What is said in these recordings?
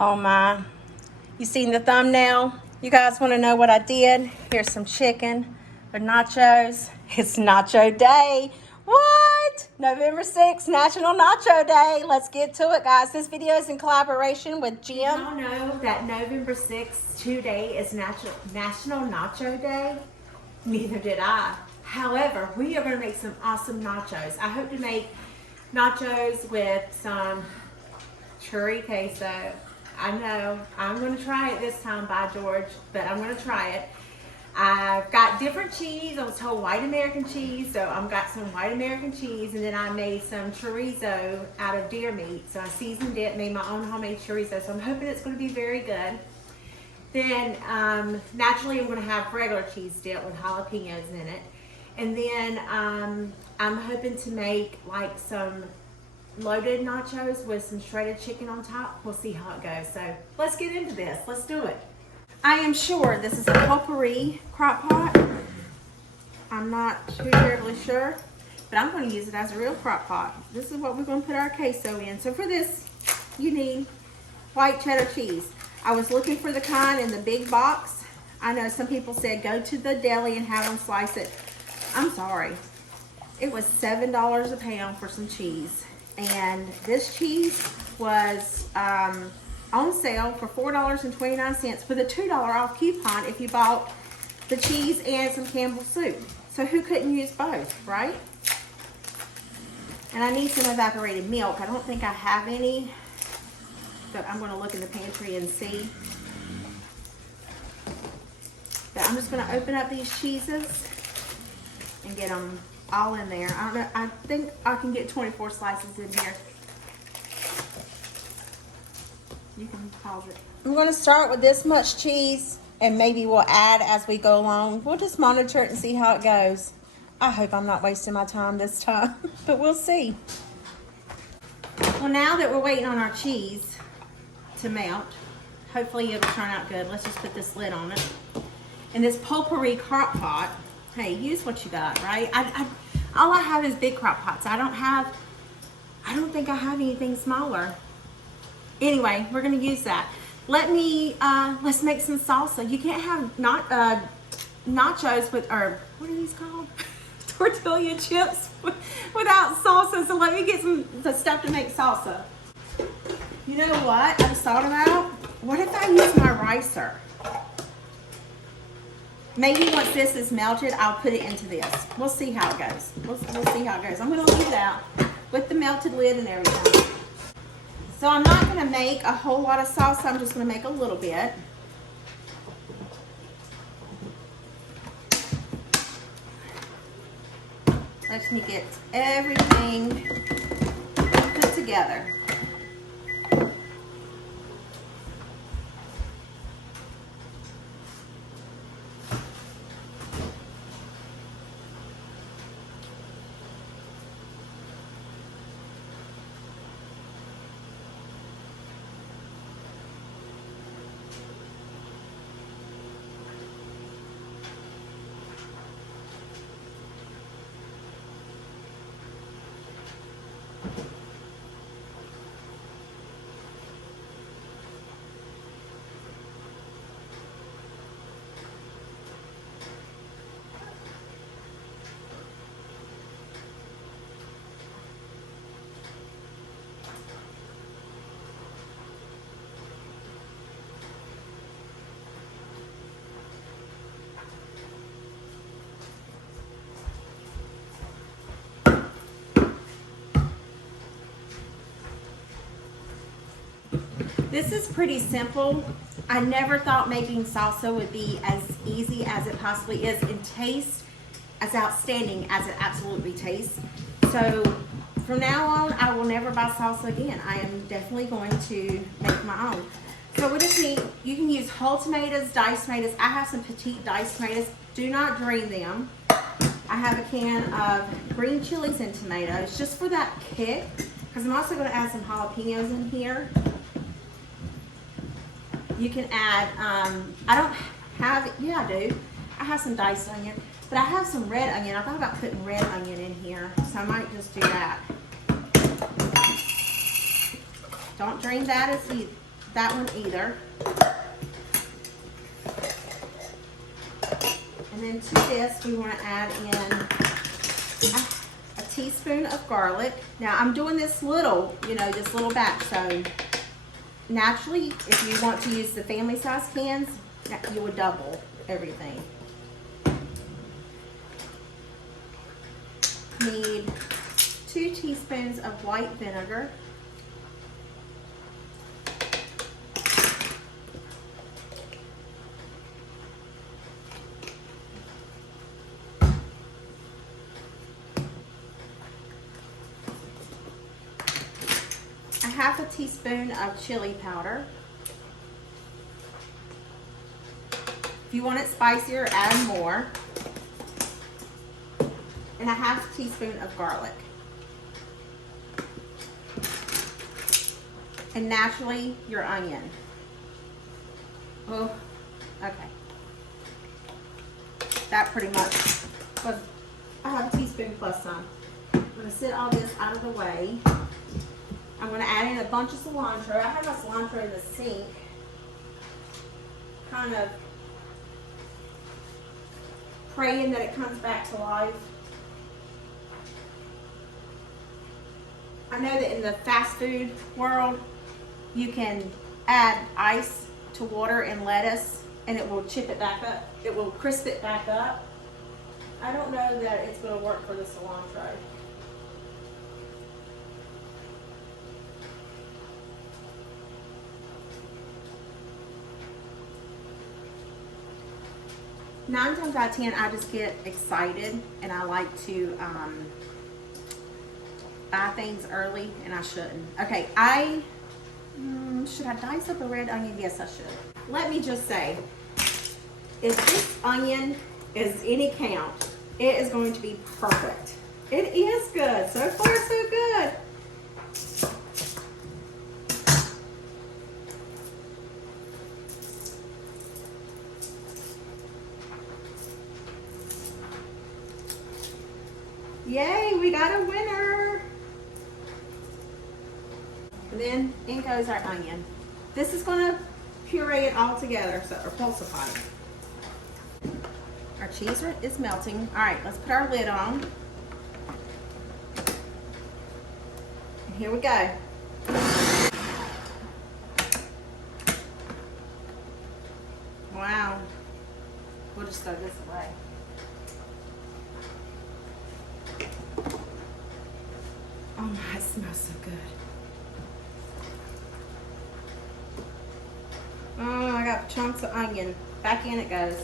Oh my, you seen the thumbnail? You guys want to know what I did? Here's some chicken with nachos. It's Nacho Day. What? November 6th, National Nacho Day. Let's get to it, guys. This video is in collaboration with Jim. Did y'all know that November 6th today is National Nacho Day? Neither did I. However, we are going to make some awesome nachos. I hope to make nachos with some churro queso. I know, I'm going to try it this time, by George, but I'm going to try it. I've got different cheese. I was told white American cheese, so I've got some white American cheese, and then I made some chorizo out of deer meat. So I seasoned it, made my own homemade chorizo, so I'm hoping it's going to be very good. Then, naturally, I'm going to have regular cheese dip with jalapenos in it. And then I'm hoping to make like some loaded nachos with some shredded chicken on top. We'll see how it goes. So let's get into this. Let's do it. I am sure this is a potpourri crock pot. I'm not too terribly sure, but I'm going to use it as a real crock pot. This is what we're going to put our queso in. So for this, you need white cheddar cheese. I was looking for the kind in the big box. I know some people said go to the deli and have them slice it. I'm sorry. It was $7 a pound for some cheese. And this cheese was on sale for $4.29 with a $2 off coupon if you bought the cheese and some Campbell's soup. So who couldn't use both, right? And I need some evaporated milk. I don't think I have any, but I'm going to look in the pantry and see. But I'm just going to open up these cheeses and get them all in there. I don't know, I think I can get 24 slices in here. You can pause it. I'm going to start with this much cheese, and maybe we'll add as we go along. We'll just monitor it and see how it goes. I hope I'm not wasting my time this time, but we'll see. Well, now that we're waiting on our cheese to melt, hopefully it'll turn out good. Let's just put this lid on it. And this potpourri crock pot, hey, use what you got, right? All I have is big crock pots. I don't think I have anything smaller. Anyway, we're gonna use that. Let's make some salsa. You can't have nachos with, or what are these called? Tortilla chips without salsa. So let me get the stuff to make salsa. You know what I just thought about? What if I use my ricer? Maybe once this is melted, I'll put it into this. We'll see how it goes. We'll see how it goes. I'm going to leave it out with the melted lid and everything. So I'm not going to make a whole lot of salsa. I'm just going to make a little bit. Let me get everything put together. This is pretty simple. I never thought making salsa would be as easy as it possibly is, and taste as outstanding as it absolutely tastes. So from now on, I will never buy salsa again. I am definitely going to make my own. So we just need, you can use whole tomatoes, diced tomatoes. I have some petite diced tomatoes. Do not drain them. I have a can of green chilies and tomatoes just for that kick, because I'm also going to add some jalapenos in here. You can add, I don't have, yeah I do. I have some diced onion, but I have some red onion. I thought about putting red onion in here, so I might just do that. Don't drain that that one either. And then to this, we want to add in a teaspoon of garlic. Now I'm doing this little, this little batch. So naturally, if you want to use the family size cans, you would double everything. Need 2 teaspoons of white vinegar. A half a teaspoon of chili powder. If you want it spicier, add more. And a half teaspoon of garlic. And naturally, your onion. Oh, okay. That pretty much was a half teaspoon plus some. I'm gonna sit all this out of the way. I'm gonna add in a bunch of cilantro. I have my cilantro in the sink. Kind of praying that it comes back to life. I know that in the fast food world, you can add ice to water and lettuce and it will chip it back up. It will crisp it back up. I don't know that it's gonna work for the cilantro. Nine times out of 10, I just get excited and I like to buy things early, and I shouldn't. Okay, should I dice up a red onion? Yes, I should. Let me just say, if this onion is any count, it is going to be perfect. It is good. So far, so good. Yay, we got a winner. And then in goes our onion. This is going to puree it all together, or pulsify it. Our cheese is melting. All right, let's put our lid on. And here we go. Wow. We'll just throw this away. Oh my, it smells so good. Oh, I got chunks of onion. Back in it goes.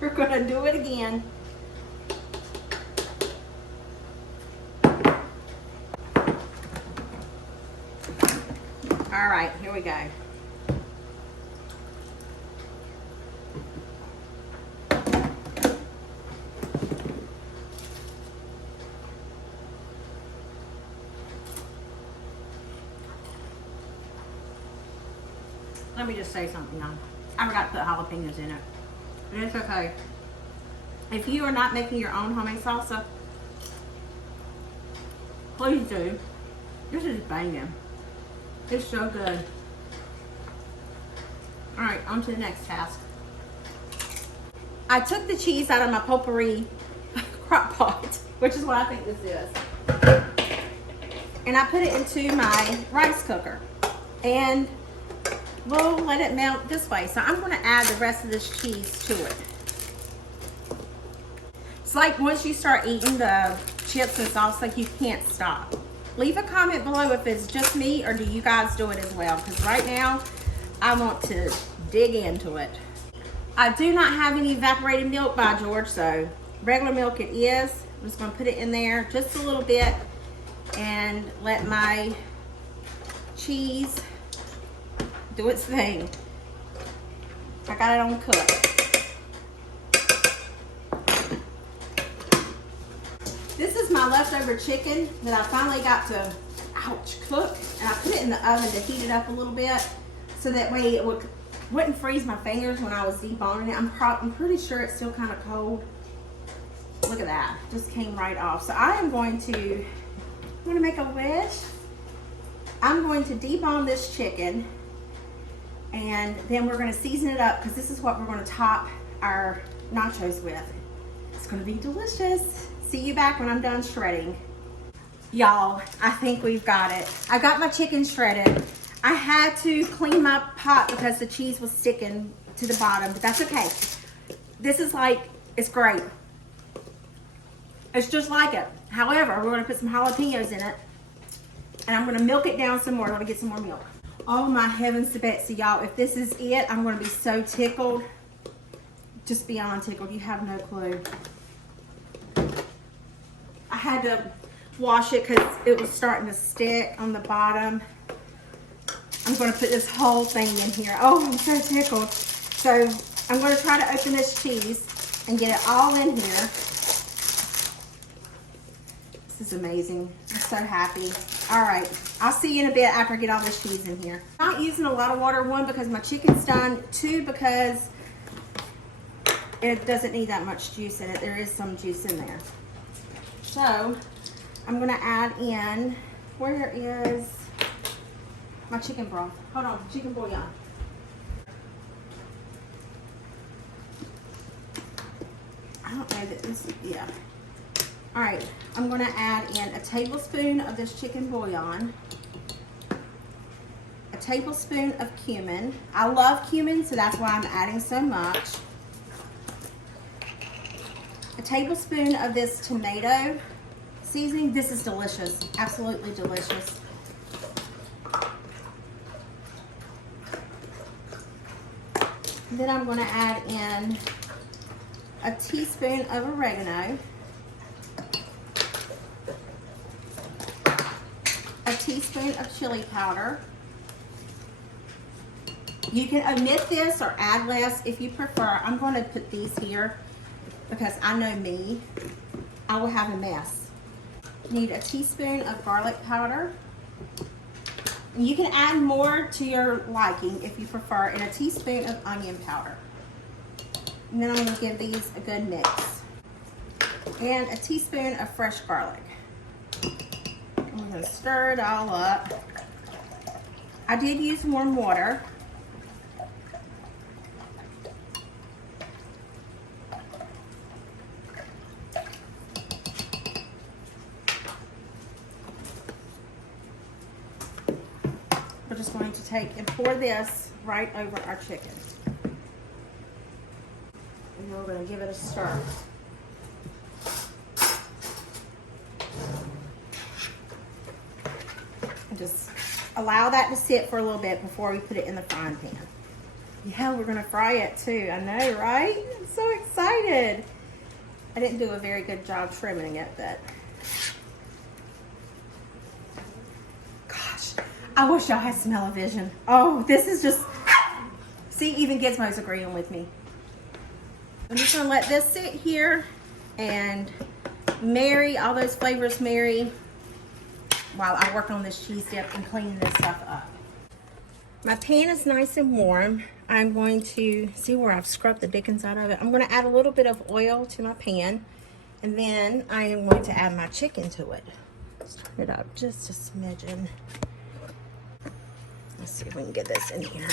We're gonna do it again. All right, here we go. Let me just say something now. I forgot to put jalapenos in it. And it's okay. If you are not making your own homemade salsa, please do. This is banging. It's so good. All right, on to the next task. I took the cheese out of my potpourri crock pot, which is what I think this is. And I put it into my rice cooker. And we'll let it melt this way. So I'm going to add the rest of this cheese to it. It's like once you start eating the chips and salsa, you can't stop. Leave a comment below if it's just me or do you guys do it as well, because right now I want to dig into it. I do not have any evaporated milk by George, so regular milk it is. I'm just going to put it in there just a little bit and let my cheese do its thing. I got it on cook. This is my leftover chicken that I finally got to, cook. And I put it in the oven to heat it up a little bit so that way it wouldn't freeze my fingers when I was deboning it. I'm pretty sure it's still kind of cold. Look at that, just came right off. So I am going to make a wedge. I'm going to debone this chicken, and then we're going to season it up because this is what we're going to top our nachos with. It's going to be delicious. See you back when I'm done shredding. Y'all, I think we've got it. I got my chicken shredded. I had to clean my pot because the cheese was sticking to the bottom, but that's okay. This is like, it's great. It's just like it. However, we're going to put some jalapenos in it, and I'm going to milk it down some more. Let me get some more milk. Oh my heavens to Betsy, y'all. If this is it, I'm going to be so tickled. Just beyond tickled. You have no clue. I had to wash it because it was starting to stick on the bottom. I'm going to put this whole thing in here. Oh, I'm so tickled. So I'm going to try to open this cheese and get it all in here. This is amazing. I'm so happy. All right, I'll see you in a bit after I get all this cheese in here. I'm not using a lot of water, one, because my chicken's done, two, because it doesn't need that much juice in it. There is some juice in there. So I'm gonna add in, where is my chicken broth? Hold on, chicken bouillon. I don't know that this, yeah. All right, I'm gonna add in a tablespoon of this chicken bouillon, a tablespoon of cumin. I love cumin, so that's why I'm adding so much. A tablespoon of this tomato seasoning. This is delicious, absolutely delicious. Then I'm gonna add in a teaspoon of oregano, a teaspoon of chili powder. You can omit this or add less if you prefer. I'm going to put these here because I know me, I will have a mess. You need a teaspoon of garlic powder. And you can add more to your liking if you prefer, and a teaspoon of onion powder. And then I'm going to give these a good mix. And a teaspoon of fresh garlic. I'm going to stir it all up. I did use warm water. We're just going to take and pour this right over our chicken. And then we're going to give it a stir. Just allow that to sit for a little bit before we put it in the frying pan. Yeah, we're gonna fry it too. I know, right? I'm so excited. I didn't do a very good job trimming it, but gosh, I wish y'all had smell-o-vision. Oh, this is just, see, even Gizmo's agreeing with me. I'm just gonna let this sit here and marry, all those flavors marry, while I work on this cheese dip and cleaning this stuff up. My pan is nice and warm. I'm going to see where I've scrubbed the dickens out of it. I'm going to add a little bit of oil to my pan, and then I am going to add my chicken to it. Let's turn it up just a smidgen. Let's see if we can get this in here.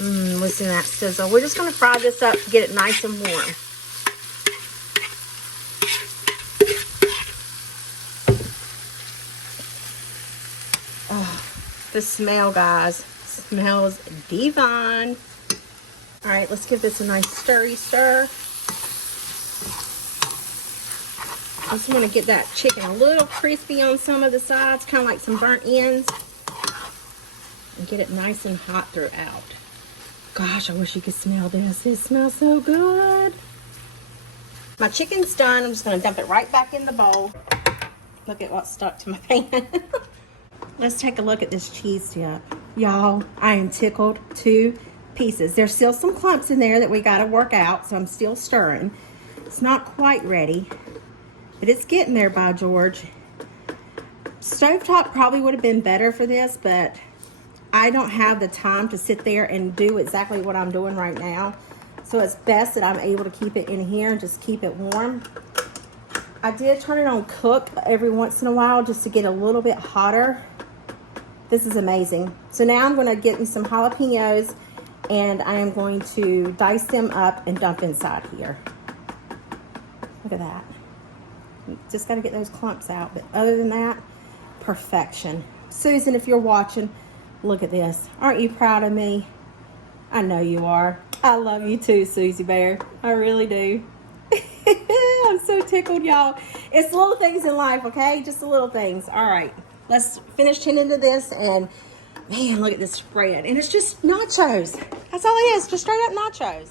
Listen to that sizzle. We're just going to fry this up to get it nice and warm. The smell, guys, smells divine. All right, let's give this a nice stirry stir. I just want to get that chicken a little crispy on some of the sides, kind of like some burnt ends, and get it nice and hot throughout. Gosh, I wish you could smell this. It smells so good. My chicken's done. I'm just going to dump it right back in the bowl. Look at what's stuck to my pan. Let's take a look at this cheese dip. Y'all, I am tickled to pieces. There's still some clumps in there that we got to work out, so I'm still stirring. It's not quite ready, but it's getting there, by George. Stovetop probably would have been better for this, but I don't have the time to sit there and do exactly what I'm doing right now. So it's best that I'm able to keep it in here and just keep it warm. I did turn it on cook every once in a while just to get a little bit hotter. This is amazing. So now I'm going to get me some jalapenos and I am going to dice them up and dump inside here. Look at that. Just got to get those clumps out. But other than that, perfection. Susan, if you're watching, look at this. Aren't you proud of me? I know you are. I love you too, Susie Bear. I really do. I'm so tickled, y'all. It's little things in life, okay? Just the little things. All right. Let's finish tending to this. And, man, look at this spread. And it's just nachos. That's all it is. Just straight up nachos.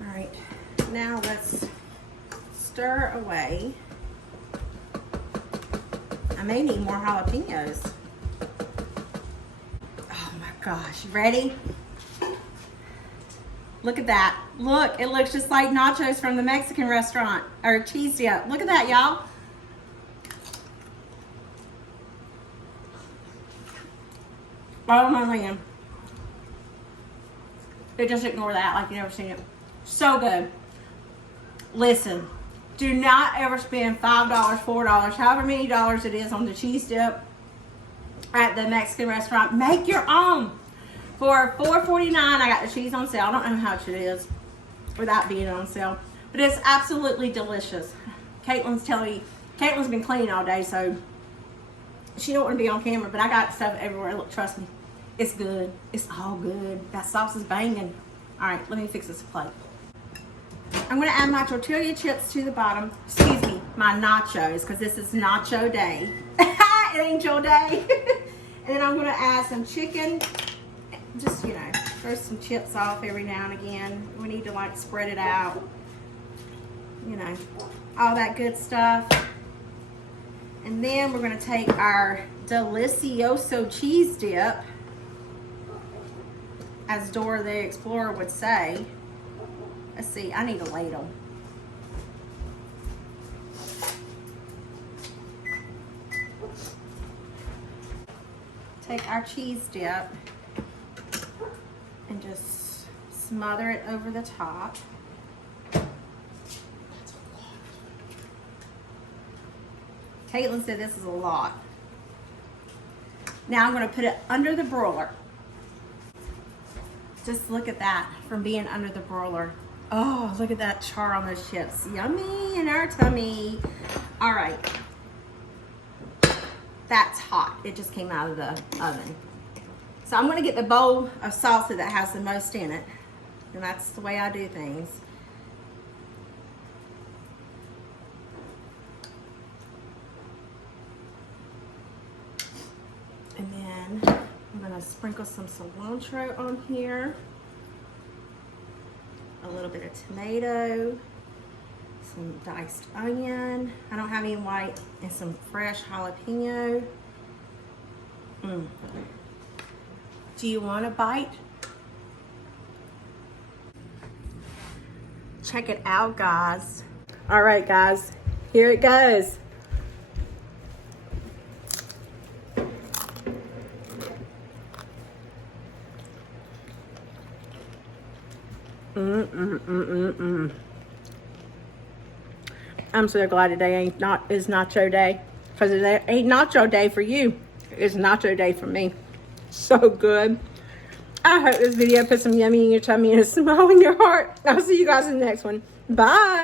All right. Now let's stir away. I may need more jalapenos. Oh, my gosh. Ready? Look at that. Look, it looks just like nachos from the Mexican restaurant, or cheese dip. Look at that, y'all. Oh my man. Just ignore that like you never seen it. So good. Listen, do not ever spend $5, $4, however many dollars it is on the cheese dip at the Mexican restaurant. Make your own. For $4.49, I got the cheese on sale. I don't know how much it is without being on sale, but it's absolutely delicious. Caitlin's telling me, Caitlin's been cleaning all day, so she don't want to be on camera, but I got stuff everywhere. Look, trust me, it's good. It's all good. That sauce is banging. All right, let me fix this plate. I'm going to add my tortilla chips to the bottom. Excuse me, my nachos, because this is nacho day. Angel day. And then I'm going to add some chicken. Just, you know, throw some chips off every now and again. We need to like spread it out. You know, all that good stuff. And then we're going to take our delicioso cheese dip, as Dora the Explorer would say. Let's see, I need a ladle. Take our cheese dip and just smother it over the top. Caitlin said this is a lot. Now I'm going to put it under the broiler. Just look at that from being under the broiler. Oh, look at that char on those chips. Yummy in our tummy. All right. That's hot. It just came out of the oven. So I'm going to get the bowl of salsa that has the most in it. And that's the way I do things. And then I'm going to sprinkle some cilantro on here. A little bit of tomato. Some diced onion. I don't have any white. And some fresh jalapeno. Do you want a bite? Check it out, guys. All right, guys, here it goes. I'm so glad today is nacho day, because it ain't nacho day for you. It's nacho day for me. So good. I hope this video put some yummy in your tummy and a smile in your heart. I'll see you guys in the next one. Bye.